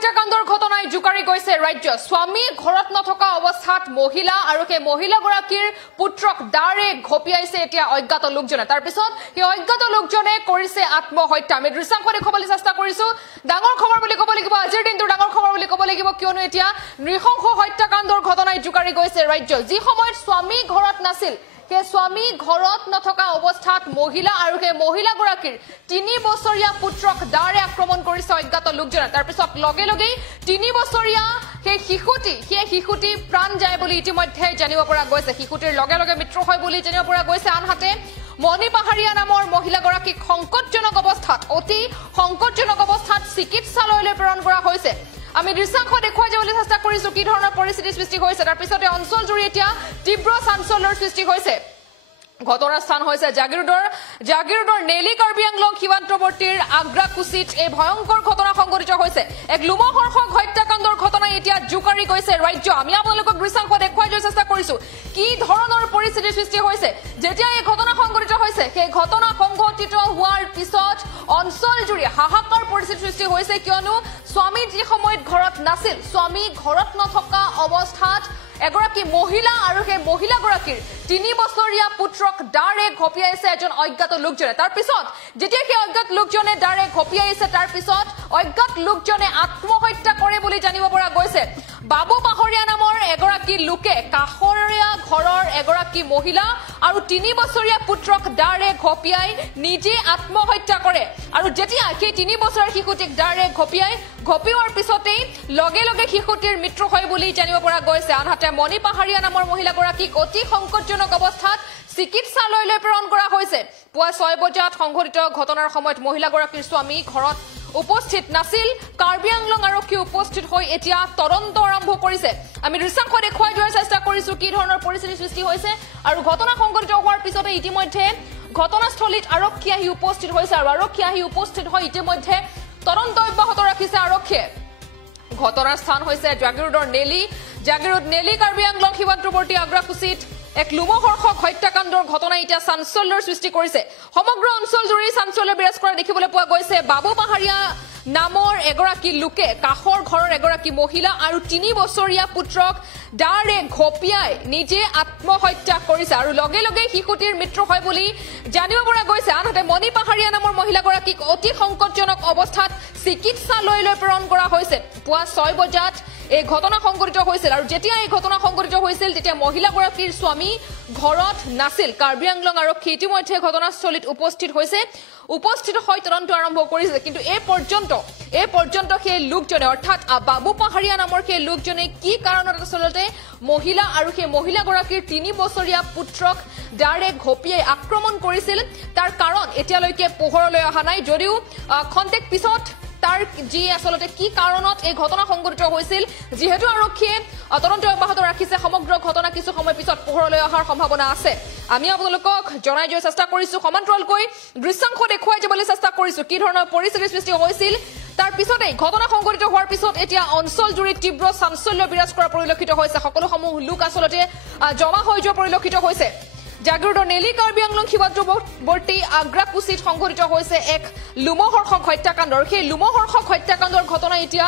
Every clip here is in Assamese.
হত্যাকাণ্ডৰ ঘটনাই জুকাৰি গৈছে ৰাজ্য স্বামী ঘৰত নথকা অৱস্থাত মহিলা আৰু সেই মহিলাগৰাকীৰ পুত্ৰক দাৰে ঘপিয়াইছে এতিয়া অজ্ঞাত লোকজনে তাৰ পিছত সেই অজ্ঞাত লোকজনে কৰিছে আত্মহত্যা আমি দৃশ্যাংশ দেখুৱাবলৈ চেষ্টা কৰিছো ডাঙৰ খবৰ বুলি ক'ব লাগিব আজিৰ দিনটো ডাঙৰ খবৰ বুলি ক'ব লাগিব কিয়নো এতিয়া নৃশংস হত্যাকাণ্ডৰ ঘটনাই জুকাৰি গৈছে ৰাজ্য যি সময়ত স্বামী ঘৰত নাছিল के स्वामी घरत नथका अवस्थात महिला और के महिलागराकीर 3 बछरिया पुत्रक दारे आक्रमण करिছে अज्ञात लोकजने तार पिছত लगे लगे 3 बछरिया के शिशुटी प्राण जाय बोली इतिमध्ये जानिब পৰা গৈছে शिशुटीर लगे लगे मृत्यु হয় बोली जानिब পৰা গৈছে আনহাতে मणि पाहारिया नाমৰ महिलागराकीक সংকটজনক অৱস্থাত অতি সংকটজনক অৱস্থাত চিকিৎসালয়লৈ প্ৰেৰণ কৰা হৈছে আমি দৃশ্যাংশ দেখুৱাই যাবলৈ চেষ্টা কৰিছো কি ধৰণৰ পৰিস্থিতি সৃষ্টি হৈছে তাৰ পিছতে অঞ্চল জুৰি এতিয়া তীব্ৰ চাঞ্চল্যৰ সৃষ্টি হৈছে ঘটনাৰ স্থান হৈছে জাগিৰোডৰ নেলি কাৰ্বি আংলং সীমান্তৱৰ্তীৰ আগ্ৰাকুছিত এই ভয়ংকৰ ঘটনা সংঘটিত হৈছে এক লোমহৰ্ষক হত্যাকাণ্ডৰ ঘটনা এতিয়া জুকাৰি গৈছে ৰাজ্য আমি আপোনালোকক দৃশ্যাংশ দেখুৱাই যোৱাৰ চেষ্টা কৰিছো কি ধৰণৰ পৰিস্থিতিৰ সৃষ্টি হৈছে যেতিয়া এই ঘটনা সংঘটিত হৈছে সেই ঘটনা সংঘটিত হোৱাৰ পিছত অঞ্চল জুৰি হাহাকাৰ পৰিস্থিতিৰ সৃষ্টি হৈছে কিয়নো স্বামী যি সময়ত ঘৰত নাছিল স্বামী ঘৰত নথকা অৱস্থাত এগৰাকী মহিলা আৰু সেই মহিলাগৰাকীৰ 3 বছৰীয়া পুত্ৰক দাৰে ঘপিয়াইছে এজন অজ্ঞাত লোকজনে তাৰ পিছত যেতিয়া সেই অজ্ঞাত লোকজনে দাৰে ঘপিয়াইছে তাৰ পিছত অজ্ঞাত লোকজনে আত্মহত্যা কৰে বুলি জানিব পৰা গৈছে বাবু পাহৰিয়া নামৰ এগৰাকী লোকে কাহৰীয়া ঘৰৰ এগৰাকী মহিলা আৰু 3 বছৰীয়া পুত্ৰক দাৰে ঘপিয়াই নিজে আত্মহত্যা কৰে আৰু যেতিয়া সেই 3 বছৰীয়া শিশুটিক দাৰে ঘপিওৱাৰ পিছতেই লগে লগে শিশুটিৰ মৃত্যু হয় বুলি জানিব পৰা গৈছে আনহাতে মণি পাহাৰিয়া নামৰ মহিলাগৰাকীক অতি সংকটজনক অৱস্থাত চিকিৎসালয়লৈ প্ৰেৰণ কৰা হৈছে পুৱা 6 বজাত সংঘটিত ঘটনাৰ সময়ত মহিলাগৰাকীৰ স্বামী ঘৰত উপস্থিত নাছিল কাৰ্বি আংলং আৰক্ষী উপস্থিত হৈ এতিয়া তদন্ত আৰম্ভ কৰিছে আমি দৃশ্যাংশ দেখুৱাই যোৱাৰ চেষ্টা কৰিছো কি ধৰণৰ পৰিস্থিতি সৃষ্টি হৈছে আৰু ঘটনা সংঘটিত হোৱাৰ পিছতে ইতিমধ্যে ঘটনাস্থলীত আৰক্ষী আহি উপস্থিত হৈছে আৰু আৰক্ষী আহি উপস্থিত হৈ ইতিমধ্যে তদন্ত অব্যাহত ৰাখিছে আৰক্ষীয়ে ঘটনাৰ স্থান হৈছে জাগিৰোড নেলি কাৰ্বি আংলং সীমান্তৱৰ্তী আগ্ৰাকুছিত এক লোমহৰ্ষক হত্যাকাণ্ডৰ ঘটনা এতিয়া চাঞ্চল্যৰ সৃষ্টি কৰিছে সমগ্ৰ অঞ্চল জুৰি চাঞ্চল্য বিৰাজ কৰা দেখিবলৈ পোৱা গৈছে বাবু পাহাৰিয়া নামৰ এগৰাকী লোকে কাহৰ ঘৰৰ এগৰাকী মহিলা আৰু 3 বছৰীয়া পুত্ৰক দাৰে ঘপিয়াই নিজে আত্মহত্যা কৰিছে আৰু লগে লগে শিশুটিৰ মৃত্যু হয় বুলি জানিব পৰা গৈছে আনহাতে মণি পাহাৰিয়া নামৰ মহিলাগৰাকীক অতি সংকটজনক অৱস্থাত চিকিৎসালয়লৈ প্ৰেৰণ কৰা হৈছে পুৱা 6 বজাত এই ঘটনা সংঘটিত হৈছিল আৰু যেতিয়া এই ঘটনা সংঘটিত হৈছিল তেতিয়া মহিলাগৰাকীৰ স্বামী ঘৰত নাছিল কাৰ্বি আংলং আৰক্ষী ইতিমধ্যে ঘটনাস্থলীত উপস্থিত হৈ তদন্ত আৰম্ভ কৰিছে কিন্তু এই পৰ্যন্ত সেই লোকজনে অৰ্থাৎ বাবু পাহাৰিয়া নামৰ সেই লোকজনে কি কাৰণত আচলতে মহিলা আৰু সেই মহিলাগৰাকীৰ 3 বছৰীয়া পুত্ৰক দাৰে ঘপিয়াই আক্ৰমণ কৰিছিল তাৰ কাৰণ এতিয়ালৈকে পোহৰলৈ অহা নাই যদিও খন্তেক পিছত তাৰ যি আসলতে কি কাৰণত এই ঘটনা সংঘটিত হৈছিল যেহেতু আৰক্ষীয়ে তদন্ত অব্যাহত ৰাখিছে সমগ্ৰ ঘটনা কিছু সময় পিছত পোহৰলৈ অহাৰ সম্ভাৱনা আছে আমি আপোনালোকক জনাই যোৱাৰ চেষ্টা কৰিছো সমান্তৰালকৈ দৃশ্যাংশ দেখুৱাই যাবলৈ চেষ্টা কৰিছো কি ধৰণৰ পৰিস্থিতিৰ সৃষ্টি হৈছিল তাৰ পিছতে ঘটনা সংঘটিত হোৱাৰ পিছত এতিয়া অঞ্চল জুৰি তীব্ৰ চাঞ্চল্য বিৰাজ কৰা পৰিলক্ষিত হৈছে সকলোসমূহ লোক আসলতে জমা হৈ যোৱা পৰিলক্ষিত হৈছে জাগিৰোডৰ নেলি কাৰ্বি আংলং সীমান্তৱৰ্তী আগ্ৰাকুছিত সংঘটিত হৈছে এক লোমহৰ্ষক হত্যাকাণ্ডৰ সেই লোমহৰ্ষক হত্যাকাণ্ডৰ ঘটনা এতিয়া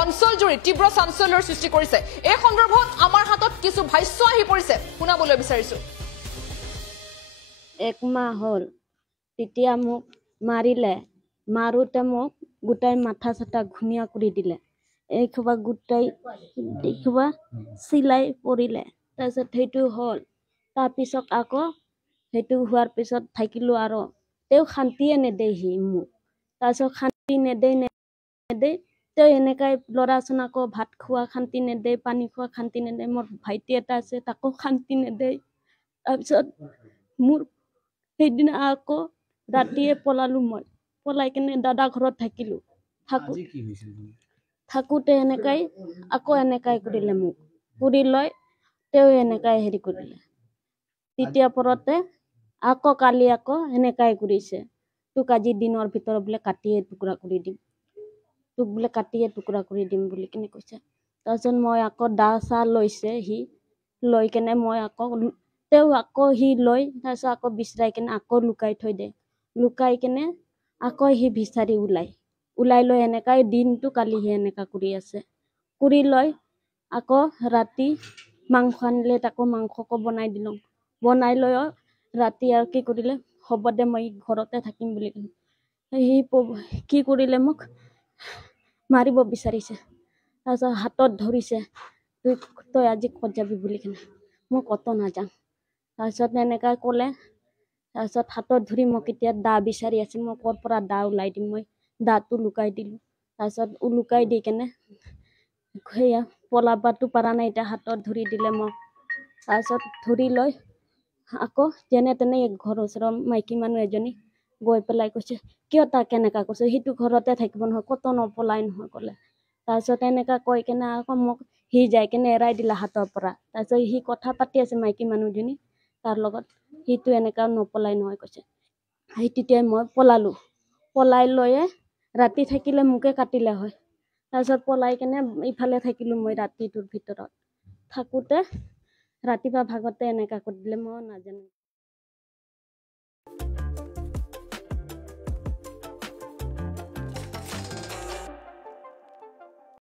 অঞ্চল জুৰি তীব্ৰ চাঞ্চল্যৰ সৃষ্টি কৰিছে এই সন্দৰ্ভত আমাৰ হাতত কিছু ভাষ্য আহি পৰিছে শুনাবলৈ বিচাৰিছো এক মাহ হল তেতিয়া মোক মাৰোতে মোক গোটাই মাথা চাটা ঘুনিয়া কৰি দিলে এইখবা গোটাই দেখবা চিলাই পৰিলে তাৰপিছত সেইটো হল তাৰ পিছত আকৌ সেইটো হোৱাৰ পিছত থাকিলো আৰু তেওঁ শান্তিয়ে নেদেহি মোক তাৰপিছত শান্তি নেদে তেওঁ এনেকাই ল'ৰাচোন আকৌ ভাত খোৱা শান্তি নেদে পানী খোৱা শান্তি নেদে মোৰ ভাইটি এটা আছে তাকো শান্তি নেদে তাৰপিছত মোৰ সেইদিনা আকৌ ৰাতিয়ে পলালো মই পলাই কেনে দাদা ঘৰত থাকিলো থাকোতে এনেকাই আকৌ এনেকাই কৰিলে মোক কৰি লৈ তেওঁ এনেকাই হেৰি কৰিলে তেতিয়া পৰতে আকৌ কালি আকৌ এনেকাই কৰিছে তোক আজি দিনৰ ভিতৰত বোলে কাটিয়ে টুকুৰা কৰি দিম বুলি কিনে কৈছে তাৰপিছত মই আকৌ দা চা লৈছে সি লৈ কেনে মই আকৌ তেওঁ আকৌ সি লৈ তাৰপিছত আকৌ বিচৰাই কেনে আকৌ লুকাই থৈ দে লুকাই কেনে আকৌ সি বিচাৰি ওলাই ওলাই লৈ এনেকাই দিনটো কালিহে এনেকা কৰি আছে কৰি লৈ আকৌ ৰাতি মাংস আনিলে তাকো মাংসকো বনাই দিলোঁ বনাই লৈ ৰাতি আৰু কি কৰিলে হ'ব দে মই ঘৰতে থাকিম বুলি ক'লে সি কি কৰিলে মোক মাৰিব বিচাৰিছে তাৰপিছত হাতত ধৰিছে তই আজি ক'ত যাবি বুলি কিনে মই ক'তো নাযাওঁ তাৰপিছত এনেকৈ ক'লে তাৰপিছত হাতত ধৰি মোক এতিয়া দা বিচাৰি আছে মই ক'ৰ পৰা দা ওলাই দিম মই দাটো লুকাই দিলোঁ তাৰপিছত লুকাই দি কেনে সেয়া পলাবাতো পৰা নাই এতিয়া হাতত ধৰি দিলে মোক তাৰপিছত ধৰি লৈ আকৌ যেনে তেনে ঘৰৰ ওচৰৰ মাইকী মানুহ এজনী গৈ পেলাই কৈছে কিয় তাক কেনেকা কৈছে সিটো ঘৰতে থাকিব নহয় ক'তো নপলাই নহয় ক'লে তাৰপিছত এনেকা কৈ কেনে আকৌ মোক সি যাই কেনে এৰাই দিলে হাতৰ পৰা তাৰপিছত সি কথা পাতি আছে মাইকী মানুহজনী তাৰ লগত সিটো এনেকা নপলাই নহয় কৈছে সেই তেতিয়াই মই পলাই লৈয়ে ৰাতি থাকিলে মোকে কাটিলে হয় তাৰপিছত পলাই কেনে ইফালে থাকিলোঁ মই ৰাতিটোৰ ভিতৰত থাকোঁতে ৰাতিপুৱা ভাগতে এনেকা কৰি দিলে মই নাজানো